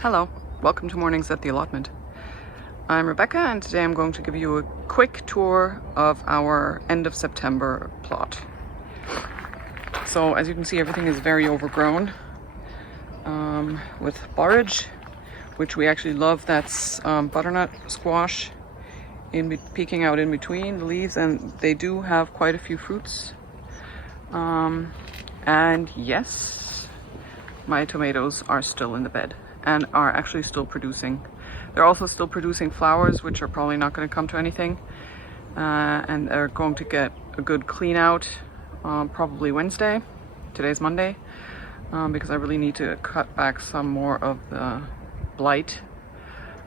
Hello, welcome to Mornings at the Allotment. I'm Rebecca and today I'm going to give you a quick tour of our end of September plot. So as you can see, everything is very overgrown with borage, which we actually love. That's butternut squash peeking out in between the leaves, and they do have quite a few fruits. And yes, my tomatoes are still in the bed and are actually still producing. They're also still producing flowers, which are probably not going to come to anything. And they're going to get a good clean out probably Wednesday. Today's Monday, because I really need to cut back some more of the blight.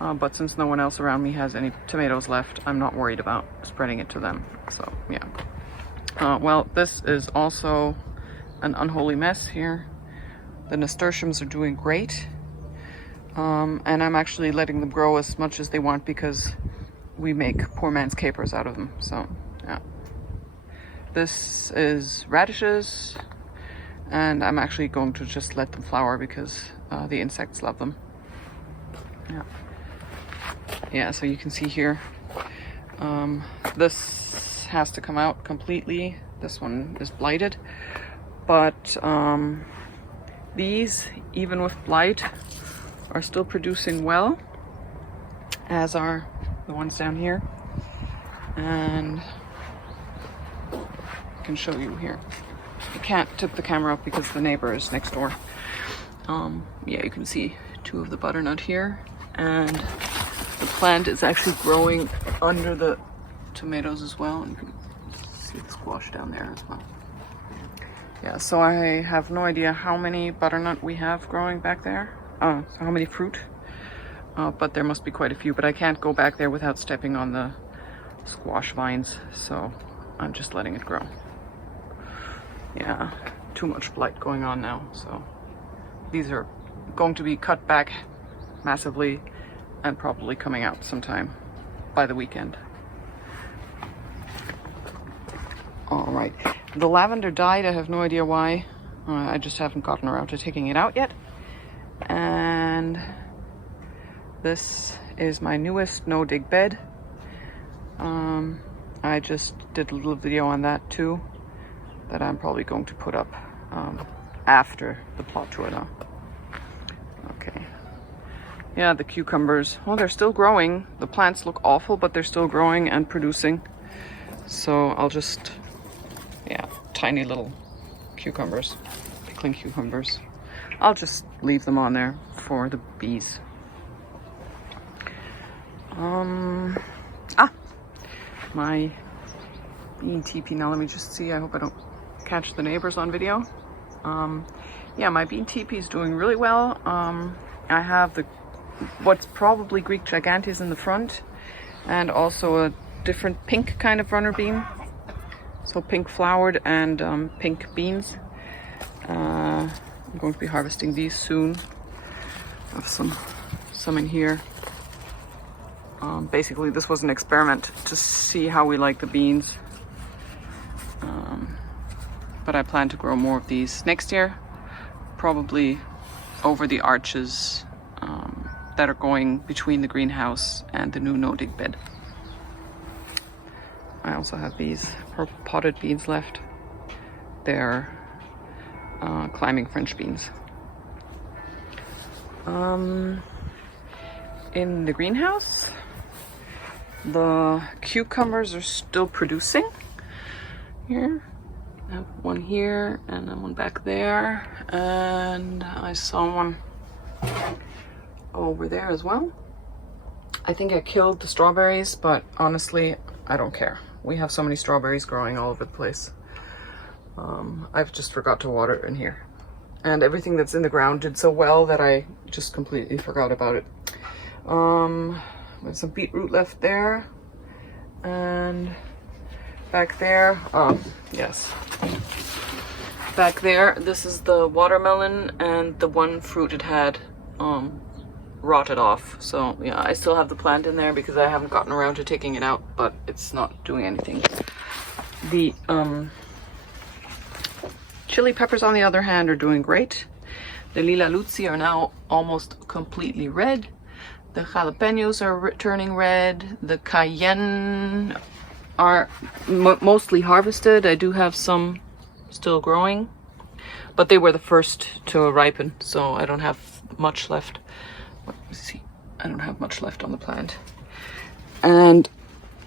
But since no one else around me has any tomatoes left, I'm not worried about spreading it to them. So yeah. Well, this is also an unholy mess here. The nasturtiums are doing great. And I'm actually letting them grow as much as they want because we make poor man's capers out of them. So yeah. This is radishes, and I'm actually going to just let them flower because the insects love them. Yeah, so you can see here, this has to come out completely. This one is blighted, but these, even with blight, are still producing well, as are the ones down here. And I can show you here. I can't tip the camera up because the neighbor is next door. Yeah, you can see two of the butternut here, and the plant is actually growing under the tomatoes as well. And you can see the squash down there as well. Yeah, so I have no idea how many butternut we have growing back there. So how many fruit, but there must be quite a few, but I can't go back there without stepping on the squash vines, so I'm just letting it grow. Yeah, too much blight going on now, so these are going to be cut back massively and probably coming out sometime by the weekend. All right, the lavender died. I have no idea why. I just haven't gotten around to taking it out yet. And this is my newest no-dig bed. I just did a little video on that too, that I'm probably going to put up after the plot tour though. Okay. Yeah, the cucumbers, well, they're still growing. The plants look awful, but they're still growing and producing. So I'll just, yeah, tiny little cucumbers, pickling cucumbers. I'll just leave them on there for the bees. My bean teepee. Now let me just see. I hope I don't catch the neighbors on video. Yeah, my bean teepee is doing really well. I have what's probably Greek giganteas in the front, and also a different pink kind of runner bean. So pink flowered and pink beans. I'm going to be harvesting these soon. I have some in here. Basically, this was an experiment to see how we like the beans. But I plan to grow more of these next year, probably over the arches that are going between the greenhouse and the new no-dig bed. I also have these potted beans left. They're climbing French beans. In the greenhouse, the cucumbers are still producing. Here, I have one here and then one back there, and I saw one over there as well. I think I killed the strawberries, but honestly, I don't care. We have so many strawberries growing all over the place. I've just forgot to water in here. And everything that's in the ground did so well that I just completely forgot about it. There's some beetroot left there. And back there, yes. Back there, this is the watermelon, and the one fruit it had rotted off. So yeah, I still have the plant in there because I haven't gotten around to taking it out, but it's not doing anything. The chili peppers, on the other hand, are doing great. The Lila Luzzi are now almost completely red. The jalapenos are turning red. The cayenne are mostly harvested. I do have some still growing, but they were the first to ripen, so I don't have much left. Let me see. I don't have much left on the plant. And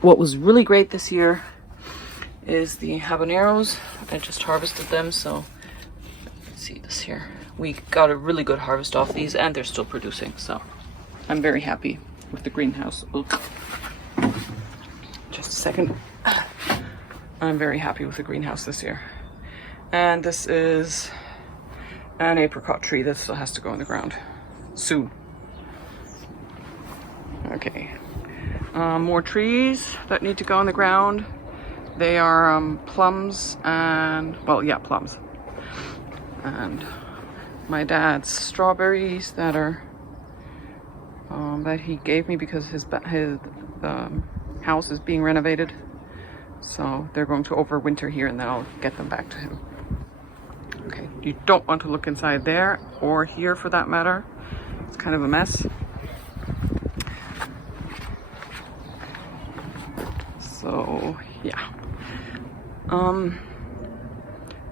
what was really great this year is the habaneros. I just harvested them, so let's see this here. We got a really good harvest off these, and they're still producing, so I'm very happy with the greenhouse. Oops. Just a second. I'm very happy with the greenhouse this year. And this is an apricot tree that still has to go in the ground soon. Okay. More trees that need to go in the ground. They are plums and, well, yeah, plums. And my dad's strawberries that are that he gave me because his house is being renovated, so they're going to overwinter here, and then I'll get them back to him. Okay, you don't want to look inside there or here for that matter. It's kind of a mess. So yeah,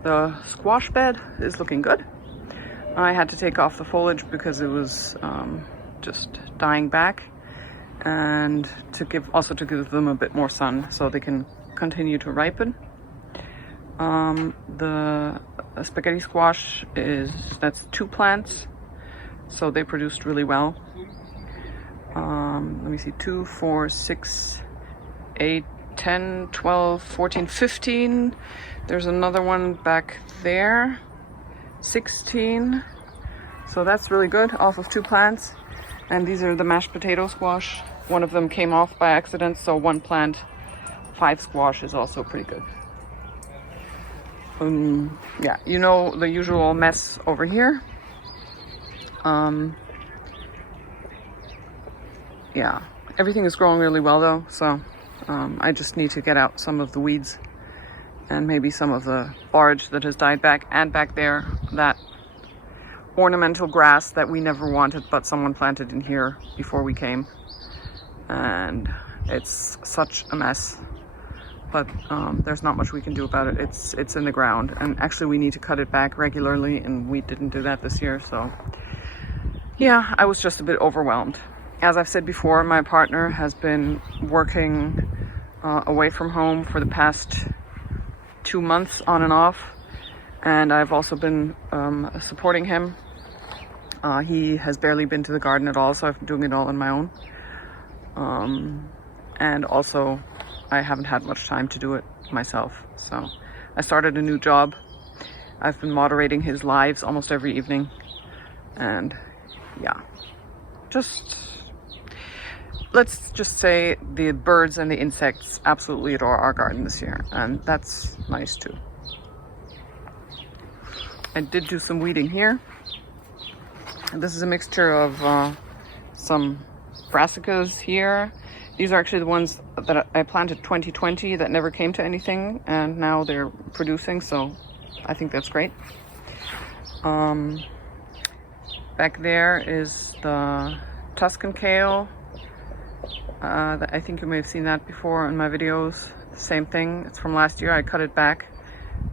the squash bed is looking good. I had to take off the foliage because it was just dying back, and to give them a bit more sun so they can continue to ripen. The spaghetti squash that's 2 plants, so they produced really well. Let me see, 2, 4, 6, 8, 10, 12, 14, 15. There's another one back there, 16. So that's really good, off of 2 plants. And these are the mashed potato squash. One of them came off by accident, so 1 plant, 5 squash is also pretty good. Yeah, you know, the usual mess over here. Yeah, everything is growing really well though, so I just need to get out some of the weeds and maybe some of the barge that has died back, and back there, that ornamental grass that we never wanted, but someone planted in here before we came, and it's such a mess. But there's not much we can do about it. It's in the ground, and actually we need to cut it back regularly, and we didn't do that this year. So yeah, I was just a bit overwhelmed. As I've said before, my partner has been working away from home for the past 2 months on and off, and I've also been supporting him. He has barely been to the garden at all, so I've been doing it all on my own. And also I haven't had much time to do it myself. So I started a new job. I've been moderating his lives almost every evening. And yeah, let's just say the birds and the insects absolutely adore our garden this year. And that's nice too. I did do some weeding here. And this is a mixture of some brassicas here. These are actually the ones that I planted 2020 that never came to anything, and now they're producing, so I think that's great. Back there is the Tuscan Kale. I think you may have seen that before in my videos. Same thing, it's from last year. I cut it back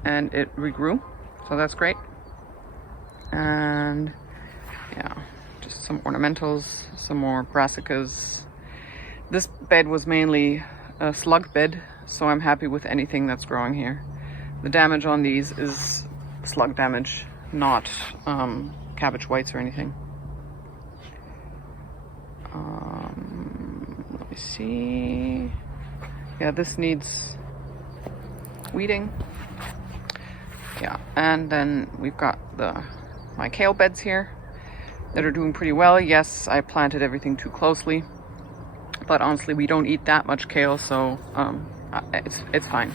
and it regrew, so that's great. And yeah, just some ornamentals, some more brassicas. This bed was mainly a slug bed, so I'm happy with anything that's growing here. The damage on these is slug damage, not cabbage whites or anything. Let me see. Yeah, this needs weeding. Yeah, and then we've got my kale beds here that are doing pretty well. Yes, I planted everything too closely, but honestly we don't eat that much kale, so it's fine.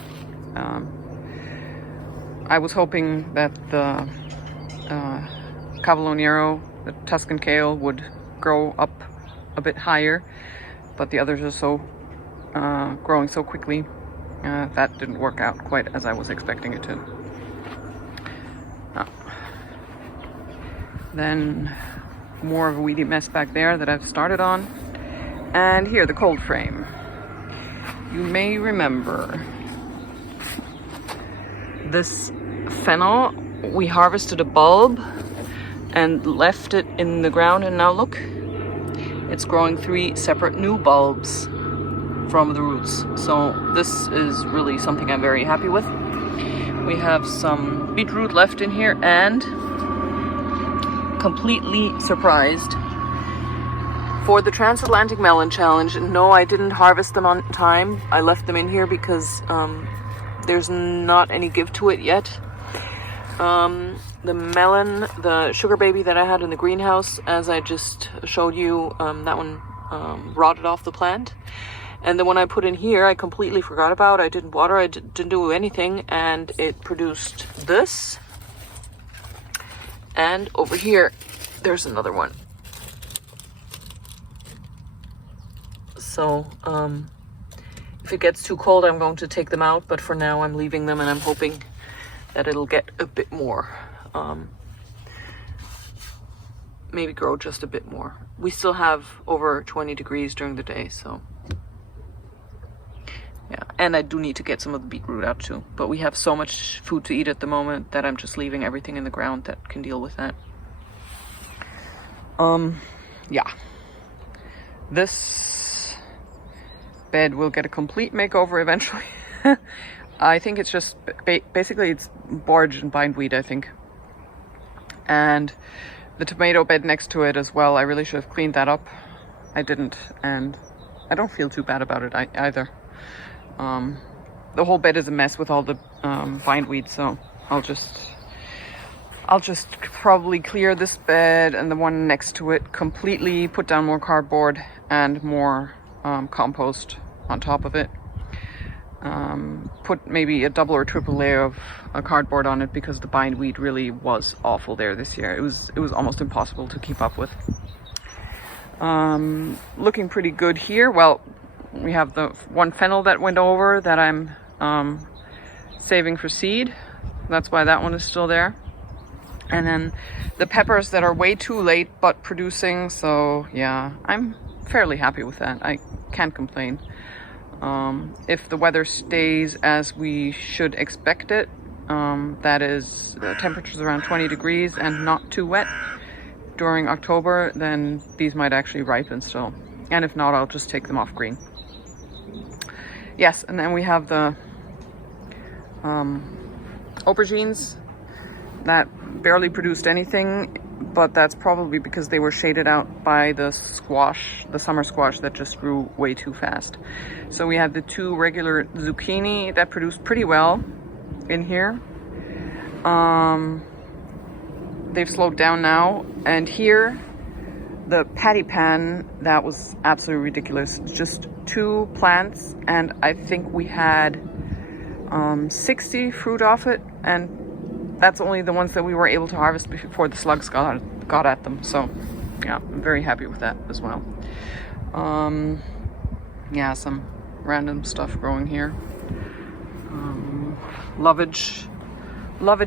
I was hoping that the Cavallonero, the Tuscan Kale, would grow up a bit higher, but the others are so growing so quickly that didn't work out quite as I was expecting it to. Then more of a weedy mess back there that I've started on. And here, the cold frame. You may remember this fennel. We harvested a bulb and left it in the ground, and now look, it's growing 3 separate new bulbs from the roots. So this is really something I'm very happy with. We have some beetroot left in here, and completely surprised, for the Transatlantic Melon Challenge, no, I didn't harvest them on time. I left them in here because there's not any give to it yet. The melon, the sugar baby that I had in the greenhouse, as I just showed you, that one rotted off the plant. And the one I put in here, I completely forgot about. I didn't water, I didn't do anything, and it produced this. And over here, there's another one. So, if it gets too cold, I'm going to take them out, but for now I'm leaving them, and I'm hoping that it'll get a bit more, maybe grow just a bit more. We still have over 20 degrees during the day, so yeah. And I do need to get some of the beetroot out too, but we have so much food to eat at the moment that I'm just leaving everything in the ground that can deal with that. Yeah. This bed will get a complete makeover eventually. I think it's just basically it's borage and bindweed, I think. And the tomato bed next to it as well, I really should have cleaned that up. I didn't, and I don't feel too bad about it either. The whole bed is a mess with all the bindweed, so I'll just probably clear this bed and the one next to it completely, put down more cardboard and more compost on top of it. Put maybe a double or triple layer of cardboard on it, because the bindweed really was awful there this year. It was almost impossible to keep up with. Looking pretty good here. Well, we have the one fennel that went over that I'm saving for seed. That's why that one is still there. And then the peppers that are way too late but producing. So yeah, I'm fairly happy with that. I can't complain. If the weather stays as we should expect it, that is the temperatures around 20 degrees and not too wet during October, then these might actually ripen still. And if not, I'll just take them off green. Yes, and then we have the aubergines that barely produced anything, but that's probably because they were shaded out by the squash, the summer squash that just grew way too fast. So we had the 2 regular zucchini that produced pretty well in here. They've slowed down now. And here, the patty pan, that was absolutely ridiculous. Just 2 plants, and I think we had 60 fruit off it, and that's only the ones that we were able to harvest before the slugs got at them. So yeah, I'm very happy with that as well. Yeah, some random stuff growing here. Lovage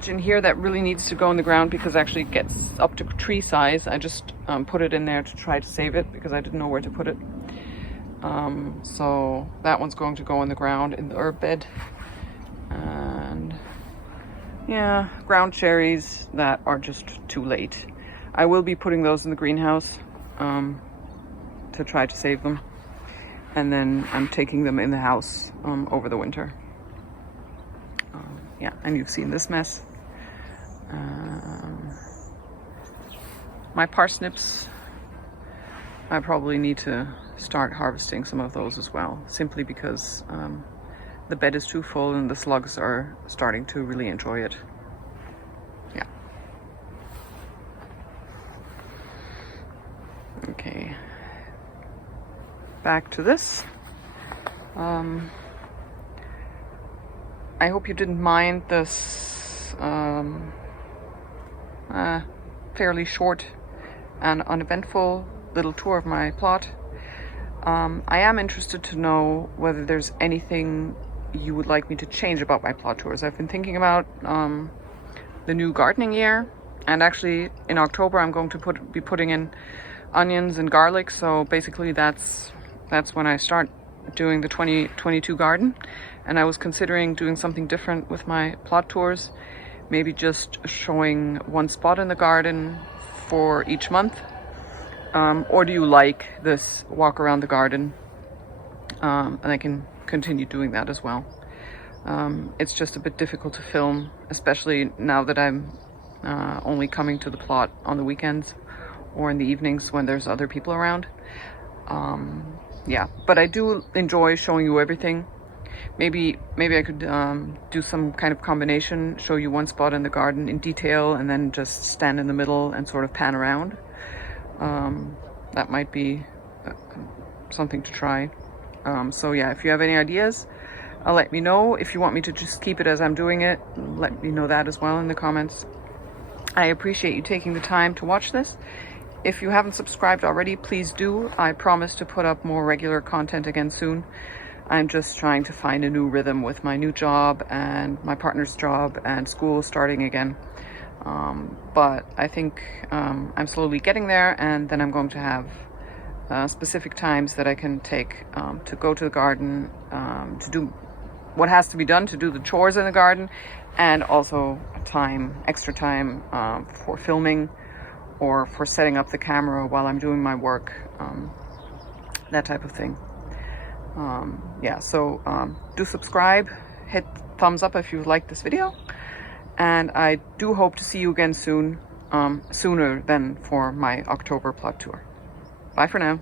in here that really needs to go in the ground because actually it gets up to tree size. I just put it in there to try to save it because I didn't know where to put it. So that one's going to go in the ground in the herb bed. And yeah, ground cherries that are just too late. I will be putting those in the greenhouse to try to save them. And then I'm taking them in the house over the winter. Yeah, and you've seen this mess. My parsnips, I probably need to start harvesting some of those as well, simply because the bed is too full and the slugs are starting to really enjoy it. Yeah. Okay. Back to this. I hope you didn't mind this fairly short and uneventful little tour of my plot. I am interested to know whether there's anything you would like me to change about my plot tours. I've been thinking about the new gardening year And actually in October I'm going to be putting in onions and garlic, so basically that's when I start doing the 2022 garden. And I was considering doing something different with my plot tours, maybe just showing one spot in the garden for each month. Or do you like this walk around the garden? And I can continue doing that as well. It's just a bit difficult to film, especially now that I'm only coming to the plot on the weekends or in the evenings when there's other people around. Yeah, but I do enjoy showing you everything. Maybe I could do some kind of combination, show you one spot in the garden in detail and then just stand in the middle and sort of pan around. That might be something to try. So yeah, if you have any ideas, let me know. If you want me to just keep it as I'm doing it, let me know that as well in the comments. I appreciate you taking the time to watch this. If you haven't subscribed already, please do. I promise to put up more regular content again soon. I'm just trying to find a new rhythm with my new job and my partner's job and school starting again. But I think I'm slowly getting there, and then I'm going to have specific times that I can take to go to the garden, to do what has to be done, to do the chores in the garden, and also extra time for filming or for setting up the camera while I'm doing my work, that type of thing. Yeah, so do subscribe, hit thumbs up if you liked this video, and I do hope to see you again soon, sooner than for my October plot tour. Bye for now.